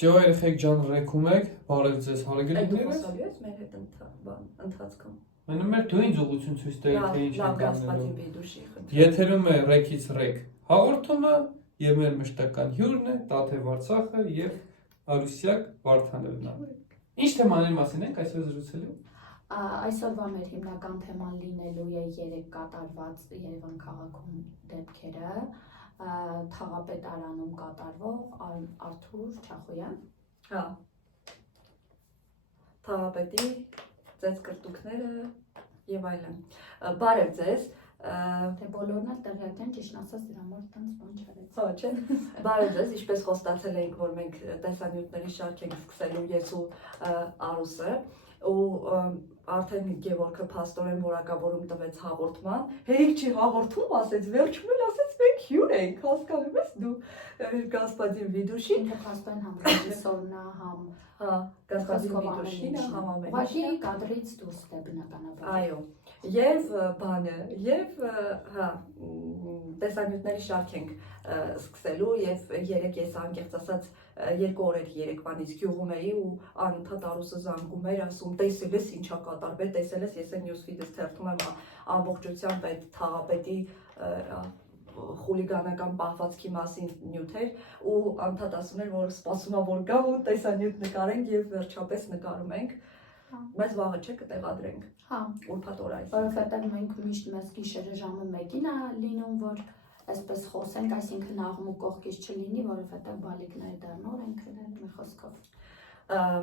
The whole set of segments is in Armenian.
Всё, երեխեք ջան, ռեքում եք, բարև ձեզ, հարգելիքներ ես։ Խոսալու ես մեր հետ ընթացքում։ Մնում էր դու ինձ ուղղություն ցույց տալի, թե ինչ ենք անելու։ Եթերում է ռեքից ռեք հաղորդումը եւ մեր մշտական հյուրն է Տաթև Արցախը եւ Արուսյակ Վարդանովն։ Ինչ թեմաների մասին ենք այսօր զրուցելու։ Այսօրվա մեր հիմնական թեման լինելու է երեք կատարված Երևան քաղաքում դեպքերը, Թաղապետարանում կատարվող Արթուր Չախոյան։ Հա։ Թաղապետի ձեզ կրտուկները եւ այլն։ Բարև ձեզ։ Թե բոլորն էլ տեղյակ են, ճիշտ ասած դրա համար տենց բան չարեց։ Հա, չէ։ Բարև ձեզ, ինչպես խոստացել էինք, որ մենք տեսանյութերի շարք ենք սկսելու ես ու Արուսը, ու արդեն Գևորգը փաստորեն որակավորում տվեց հաղորդման, հերիք չի հաղորդում, ասեց, վերջում էլ ասեց մենք հյուր ենք, հասկանում ես դու Գասպադին Վիդուշին, ինքը փաստորեն համ ռեժիսորնա, համ Գասպադին Վիդուշինը, համ ամեն ուղղակի կադրից դուրս է բնականաբար։ Այո, եւ բանը, եւ հա, տեսանյութերի շարք ենք սկսելու եւ երեք ես անկեղծ ասած 2 օր էր երեկվանից գյուղում էի ու անընդհատ Արուսը զանգում էր, ասում տեսել ես ինչա կատարվել, տեսել ես ես նյուզ ֆիդս թերթում եմ ամբողջությամբ այդ Թաղապետի խուլիգանական պահվածքի մասին նյութեր ու անընդհատ ասում էր, որ սպասում եմ որ գամ ու տեսանյութ նկարենք եւ վերջապես նկարում ենք։ Բայց վաղը չէ կտեղադրենք։ Հա, ուրբաթ օր այս։ Որովհետեւ մենք միշտ մեզ գիշերը ժամը 1-ին է լինում, որ այսպես խոսենք, այսինքն աղմուկ կողքից չլինի, որովհետեւ բալիկները դա նոր են գրել մի խոսքով։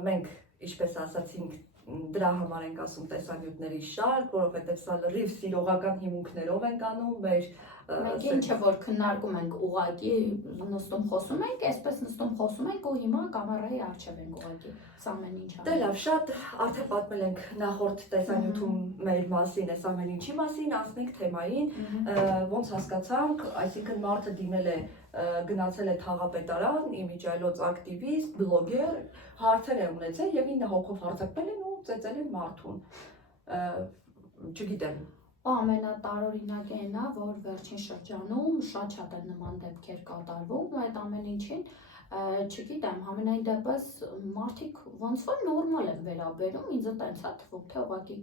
Մենք, ինչպես ասացինք, դրա համար ենք ասում տեսանյութերի շարք, որովհետեւ սա լրիվ սիրողական հիմունքներով ենք անում, մենք ինչը որ քննարկում ենք ուղակի նստում խոսում ենք, այսպես նստում խոսում ենք ու հիմա կամերայի առջև ենք ուղակի, սա ամեն ինչ Դե լավ, շատ արդեն պատմել ենք նախորդ տեսանյութում մեր մասին, այս ամեն ինչի մասին, անցնենք թեմային, ոնց հասկացանք, այսինքն մարդը դիմել է գնացել է Թաղապետարան, իմիջիայլոց ակտիվիստ, բլոգեր, հարցեր է ունեցել եւ 9 հոգով հարձակվել են ու ծեծել են մարդուն։ Չգիտեմ։ Ամենատարօրինակը այն է, որ վերջին շրջանում շատ է նման դեպքեր կատարվում ու այդ ամեն ինչին չգիտեմ, համենայն դեպս մարդիկ ոնց որ նորմալ են վերաբերում, ինձ տենց է թվում, թե ուղղակի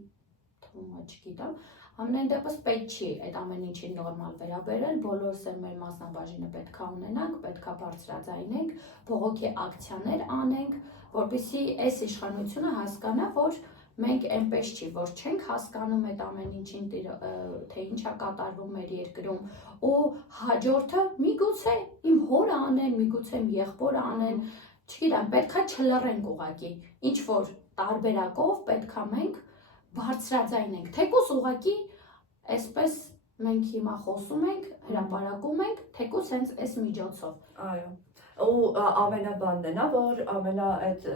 թվում է, չգիտեմ, համենայն դեպս պետք չի այդ ամեն ինչին նորմալ վերաբերել, բոլորս էլ մեր մասնաբաժինը պետք է ունենանք, պետք է բարձրաձայնենք, բողոքի ակցիաներ անենք, որպեսզի այս իշխանությունը հասկանա, որ մենք այնպես չի, որ չենք հասկանում այդ ամեն ինչին, թե ինչ է կատարվում մեր երկրում ու հաջորդը միգուցե իմ հորը անեն, միգուցե իմ եղբորը անեն, չգիտեմ, պետք է չլռենք ուղղակի, ինչ որ տարբերակով պետք է մենք բարձրաձայնենք, թեկուզ ուղղակի այսպես մենք հիմա խոսում ենք, հրապարակում ենք, թեկուզ հենց այս միջոցով։ Այո, ու ամենաբանն է նա, որ ամենա այդ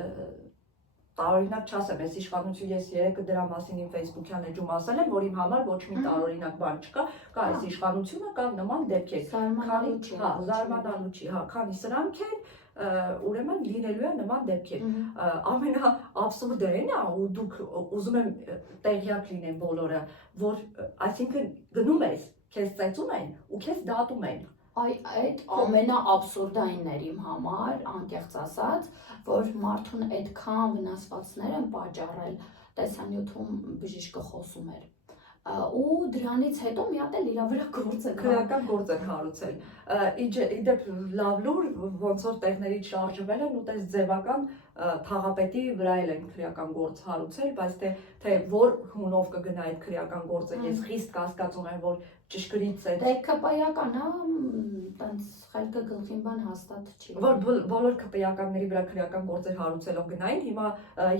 տարօրինակ չասեմ, այս իշխանություն ես երեկը դրա մասին իմ Facebook-յան էջում ասել եմ, որ իմ համար ոչ մի տարօրինակ բան չկա, կա այս իշխանությունը, կա նման դեպքեր, զարմանալու չի, հա, քանի սրանք են, ուրեմն լինելու է նման դեպքեր։ Ամենաաբսուրդը այն է, ու դուք ուզում եմ տեղյակ լինեն բոլորը, որ այսինքն գնում ես, քեզ ծեծում են ու քեզ դատում են։ Այդ ամենաաբսուրդայինն էր իմ համար, անկեղծ ասած, որ մարդուն այդքան վնասվածքներ են պատճառել, տեսանյութում բժիշկը խոսում էր։ Ու դրանից հետո մի հատ էլ իր վրա գործ է քրեական գործ են հարուցել։ Իդեպ լավ լուր, ոնց որ տեղներից շարժվել են ու տես ձևական Թաղապետի վրա էլ են քրեական գործ հարուցել, բայց թե որ հունով կգնա այդ քրեական գործը, ես խիստ կասկածում եմ, որ ճշգրիտ է։ Դե ԿՊ-ական է, տենց խելքը գլխին բան հաստատ չի։ Որ բոլոր ԿՊ-ականների վրա քրեական գործեր հարուցելով գնային, հիմա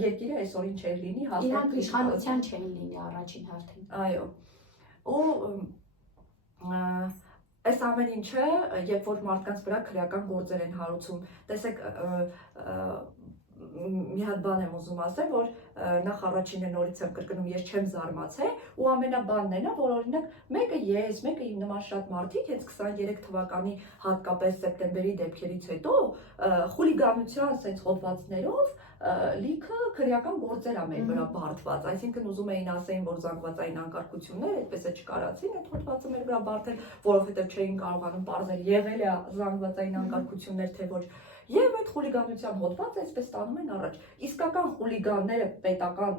երկիրը այսօրին չէր լինի, հաստատ իրանք իշխանության չեն լինի առաջին հերթին։ Այո։ Ու այս ամեն ինչը, երբ որ մարդկանց վրա քրեական գործեր են հարուցում, տեսեք մի հատ բան եմ ուզում ասել, որ նախ առաջինը նորից եմ կրկնում, ես չեմ զարմացել ու ամենաբանն է նա, որ օրինակ մեկը ես, մեկը իմ նման շատ մարդիկ հենց 23 թվականի հատկապես սեպտեմբերի դեպքերից հետո խուլիգանության ասենց հոդվածներով լիքը քրեական գործեր ա մեր վրա բարդված, այսինքն ուզում էին ասեին, որ զանգվածային անկարգություններ, այդպես է չկարացին այդ հոդվածը մեր վրա բարդել, որովհետև չէին կարողանում պարզել եղել է զանգվածային անկարգություններ, թե ոչ Եվ այդ խուլիգանության հոդվածը այսպես տանում են առաջ։ Իսկական խուլիգանները պետական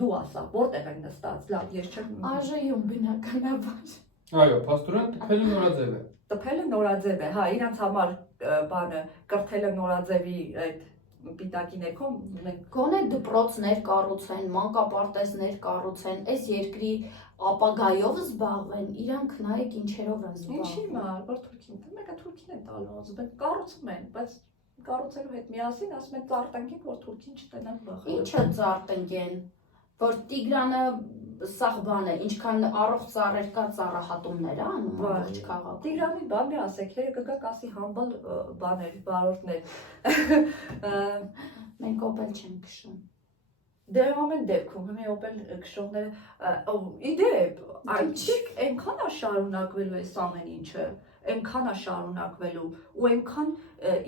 դու ասա, որտեղ են նստած, լավ, ես չեմ Արժեյում բնականաբար։ Այո, փաստորեն տփելի նորաձև է։ տփելը նորաձև է, հա, իրանց համար բանը կրթելը նորաձևի այդ պիտակի ներքո մենք Գոնե դպրոցներ կառուցեն, մանկապարտեզներ կառուցեն, այս երկրի ապագայով զբաղվեն, իրանք նայեք ինչերով են ինչի զբաղվում։ մար, որ Թուրքին, մեկը Թուրքին են տալու, ասում են կառուցում են, բայց կառուցելու հետ միասին ասում են ծարտանքին, որ Թուրքին չտնան բախը։ Ինչը ծարտենգեն, որ Տիգրանը սաղ բան է, ինչքան առողջ ծառեր կա ծառահատումներ է անում ամբողջ քաղաքում։ Տիգրանի բան մի ասեք, հերը կգա կասի համբալ բաներ, վարորդներ։ Մենք օպել չենք քշում։ Դե ամեն դեպքում հիմա օպել քշողները իդեպ, այդիկ այնքան է շարունակվելու այս ամեն ինչը, այնքան է շարունակվելու ու այնքան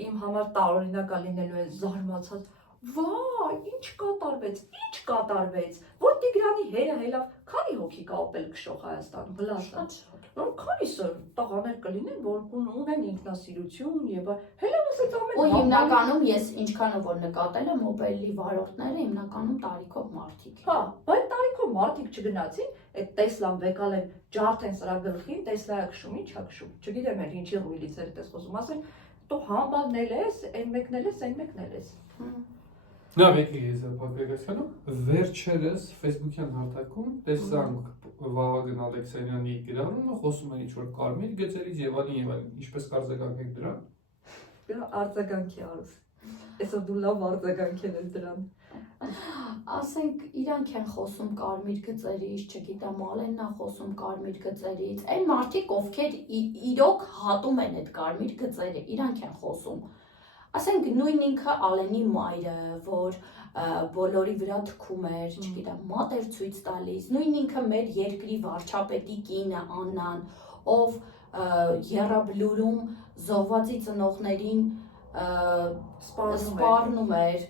իմ համար տարօրինակ է լինելու է զարմացած Վայ, ինչ կատարվեց, որ Տիգրանի հերը հելավ, քանի հոգի կա օպել քշող Հայաստանում, բլասա, որ քանիսը տղաներ կլինեն, որ ունեն ինքնասիրություն եւ հելավս այդ ամեն Ու հիմնականում ես ինչքանով որ նկատել եմ օպելի վարորդները հիմնականում տարիքով մարդիկ։ Հա, բայց տարիքով մարդիկ չգնացին, այդ Տեսլան վեկալ են ջարդեն սրա գլխին, Տեսլայա քշում, ինչա քշում, չգիտեմ էլ ինչի ռուլից էր դες խոսում, ասեն, դու համբալնել ես, այն մեկնել ես։ Լավ, եկեք ես ապակեկացնեմ։ Վերջերս Facebook-յան հարթակում տեսանք Վահագն Ալեքսանյանի գրառումը, խոսում են ինչ-որ կարմիր գծերից եւ այլն, ինչպես կարձագանք եք դրան։ Արձագանքի արուս։ Այսօր դու լավ արձագանքել ես դրան։ Ասենք իրանք են խոսում կարմիր գծերից, չգիտեմ, Ալենն է խոսում կարմիր գծերից, այն մարդիկ, ովքեր իրոք հատում են այդ կարմիր գծերը, իրանք են խոսում։ Ասենք նույն ինքը Ալենի մայրը, որ բոլորի վրա թքում էր, չգիտեմ, մատ էր ցույց տալիս, նույն ինքը մեր երկրի վարչապետի կինը Աննան, ով եռաբլուրում զոհվածի ծնողներին սպառնում էր,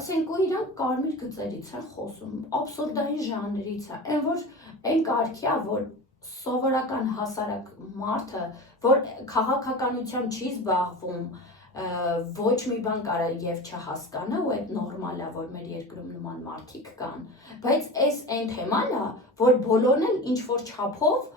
ասենք ու իրանք կարմիր գծերից են խոսում, աբսուրդային ժանրից է, այն որ այն կարգի է, որ սովորական հասարակ մարդը, որ քաղաքականությամբ չի զբաղվում, ոչ մի բան կարա եւ չհասկանա ու այդ նորմալ է որ մեր երկրում նման մարդիկ կան բայց այս այն թեման է որ բոլորն են ինչ որ չափով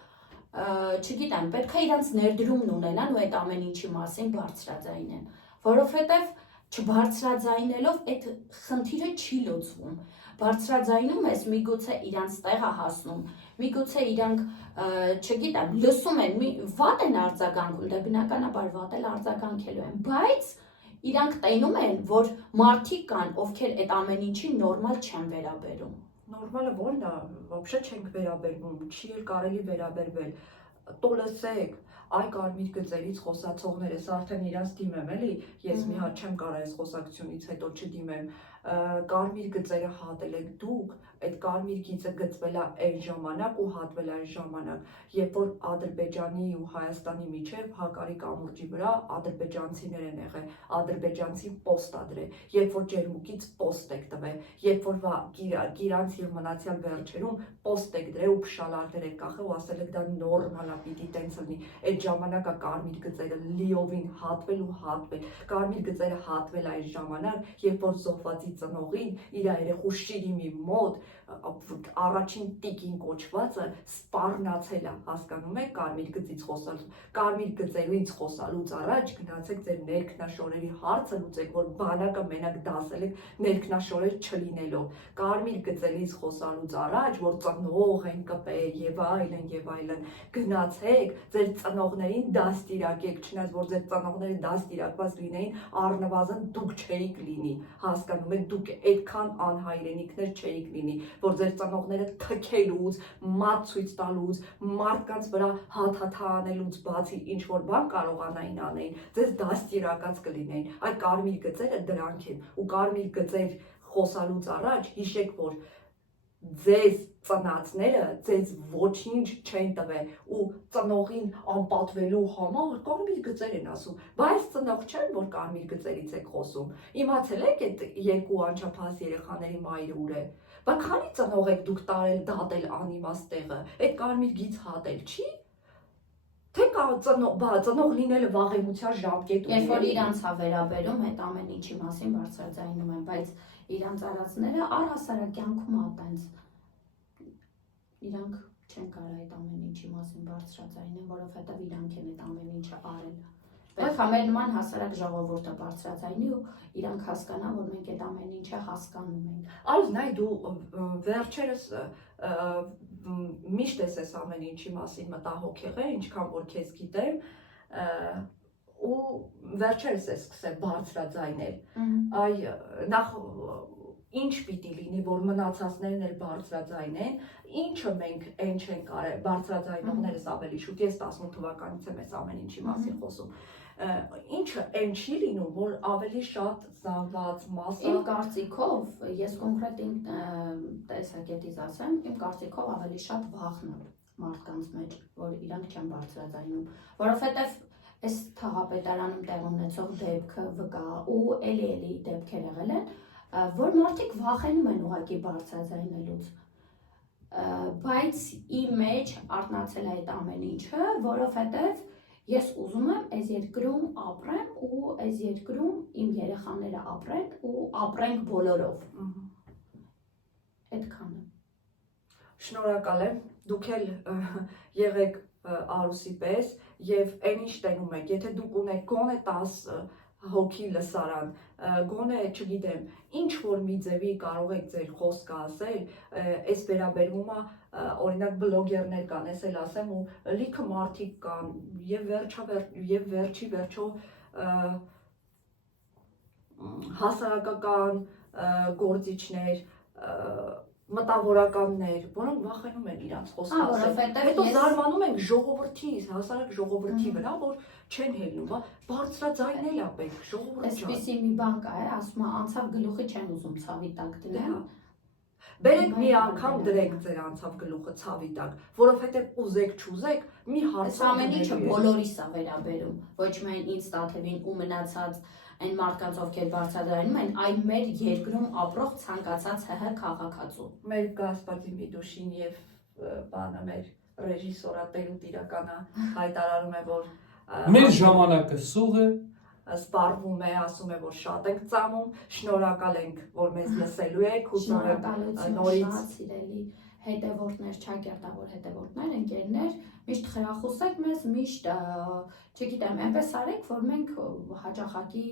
չգիտեմ պետք է իրանց ներդրումն ունենան ու այդ ամեն ինչի մասին բարձրաձայնեն որովհետեւ չբարձրաձայնելով այդ խնդիրը չի լուծվում բարձրաձայնում ես միգուցե իրանց տեղը հասնում միգուցե իրանք չգիտեմ լսում են վատ են արձագանքում դա բնականաբար վատ էլ արձագանքելու են բայց իրանք տենում են որ մարդիկ կան ովքեր այդ ամեն ինչին նորմալ չեն վերաբերում նորմալը ո՞րն է вообще չենք վերաբերվում չի էլ կարելի վերաբերվել տոլսեք այ կարմիր գծերից խոսացողներս արդեն իրանց դիմեմ էլի ես մի հատ չեմ կարող այս խոսակցությունից հետո չդիմեմ կարմիր գծերը հատել եք դուք այդ կարմիր գիծը գծվել է այն ժամանակ ու հատվել այն ժամանակ երբ որ Ադրբեջանի ու Հայաստանի միջև հակարի կամուրջի վրա ադրբեջանցիներ են եղել ադրբեջանցի պոստ ա դրել երբ որ ջերմուկից պոստ եք տվել երբ որ գիրանց եւ մնացյալ վերջերում պոստ եք դրել ու փշալարներ եք կախել ու ասել եք դա նորմալ է պիտի տենց լինի այդ ժամանակա կարմիր գծերը լիովին հատվել ու հատվել կարմիր գծերը հատվել այն ժամանակ երբ որ զոհվածի ծնողին իր երեխու շիրիմի մոտ առաջին տիկին կոչվածը սպառնացել է հասկանում եք կարմիր գծից խոսալու կարմիր գծերից խոսալուց առաջ գնացեք ձեր ներքնաշորերի հարցը լուծեք որ բանակը մենակ դասել եք ներքնաշորեր չլինելով կարմիր գծերից խոսալուց առաջ որ ծնող են կպել եւ այլն գնացեք ձեր ծնողներին դաստիարակեք չնայած որ ձեր ծնողները դաստիարակված լինեին առնվազն դուք չէիք լինի հասկանում եք դուք այդքան անհայրենիքներ չէիք լինի որ ձեր ծնողները թքելուց, մատ ցույց տալուց, մարդկանց վրա հաթաթա անելուց բացի ինչ որ բան կարողանային անեին, ձեզ դաստիարակած կլինեին։ Այդ կարմիր գծերը դրանք են ու կարմիր գծեր խոսալուց առաջ հիշեք որ ձեզ ծնածները ձեզ ոչինչ չեն տվել ու ծնողին անպատվելու համար կարմիր գծեր են ասում բայց ծնող չեն որ կարմիր գծերից եք խոսում իմացել եք այդ երկու անչափահաս երեխաների մայրը ուր է բայց քանի ծնող եք դուք տարել դատել անիմաստ տեղը այդ կարմիր գիծ հատել չի Թե կա ծնող լինելը վաղեմության ժամկետ Երբ որ իրանց է վերաբերում, այդ ամեն ինչի մասին բարձրաձայնում են, բայց իրանց արածները առհասարակ կյանքում է տենց իրանք չեն կարող այդ ամեն ինչի մասին բարձրաձայնեն, որովհետև իրանք են այդ ամեն ինչը արել։ Պետք է մեր նման հասարակ ժողովուրդը բարձրաձայնի ու իրանք հասկանան, որ մենք այդ ամեն ինչը հասկանում ենք։ Արուզ, նայ դու վերջերս միշտ ես ամեն ինչի մասին մտահոգ եղել, ինչքան որ քեզ գիտեմ, ու վերջերս ես սկսել բարձրաձայնել։ Այ նախ ինչ պիտի լինի, որ մնացածներն էլ բարձրաձայնեն, ինչը մենք այն չենք կարել, բարձրաձայնողներս ավելի շուտ, ես 18 թվականից եմ այս ամեն ինչի մասին խոսում։ Ինչը այն չի լինում, որ ավելի շատ զանգված մասը։ Իմ կարծիքով, ես կոնկրետ իմ տեսակետից ասեմ, իմ կարծիքով ավելի շատ վախն է մարդկանց մեջ, որ իրանք չեն բարձրաձայնում, որովհետև այս թաղապետարանում տեղ ունեցող դեպքը վկա ու էլի դեպքեր եղել են, որ մարդիկ վախենում են ուղղակի բարձրաձայնելուց, բայց իմ մեջ արտնացել է այդ ամեն ինչը, որովհետև ես ուզում եմ այս երկրում ապրեմ ու այս երկրում իմ երեխաները ապրեն ու ապրենք բոլորով։ Այդքանը։ Շնորհակալ եմ, դուք էլ եղեք Արուսի պես եւ այն ինչ տենում եք, եթե դուք ունեք գոնե 10 հոգի լսարան, գոնե, չգիտեմ, ինչ որ մի ձևի կարող եք ձեր խոսքը ասել, այս վերաբերվում է օրինակ բլոգերներ կան, ես էլ ասեմ ու լիքը մարդիկ կան եւ վերջի վերջո հասարակական գործիչներ, մտավորականներ, որոնք վախենում են իրանց խոսքը ասել։ Հետո զարմանում ենք ժողովրդի, հասարակ ժողովրդի վրա, որ չեն հելնում, բարձրաձայնել է պետք, ժողովուրդ ջան։ Այսպեսի մի բան կա, ասում է անցավ գլուխի չեն ուզում ցավի տակ դնել։ Բերեք մի անգամ դրեք ձեր անցավ գլուխը ցավի տակ, որովհետև ուզեք չուզեք, մի հարց ամեն ինչը բոլորիս է վերաբերում, ոչ միայն ինձ Տաթևին ու մնացած այն մարդկանց, ովքեր բարձրաձայնում են, այլ մեր երկրում ապրող ցանկացած ՀՀ քաղաքացու։ Մեր Գասպատի Միդուշին եւ բանը մեր ռեժիսորա Տերուտ իրականը հայտարարում է, որ մեր ժամանակը սուղ է, սպառվում է, ասում է, որ շատ ենք ծամում, շնորհակալ ենք, որ մեզ լսելու եք, շնորհակալություն շատ սիրելի հետևորդներ, չակերտավոր հետևորդներ, ընկերներ, միշտ խրախուսեք մեզ, միշտ, չգիտեմ, այնպես արեք, որ մենք հաճախակի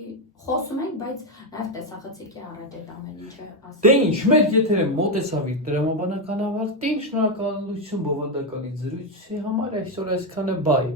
խոսում ենք, բայց նաև տեսախցիկի առաջ այդ ամեն ինչը ասենք։ Դե ինչ, մեր եթերը մոտեցավ իր դրամաբանական ավարտին, շնորհակալություն բովանդակալի զրույցի համար, այսօր այսքանը բայ։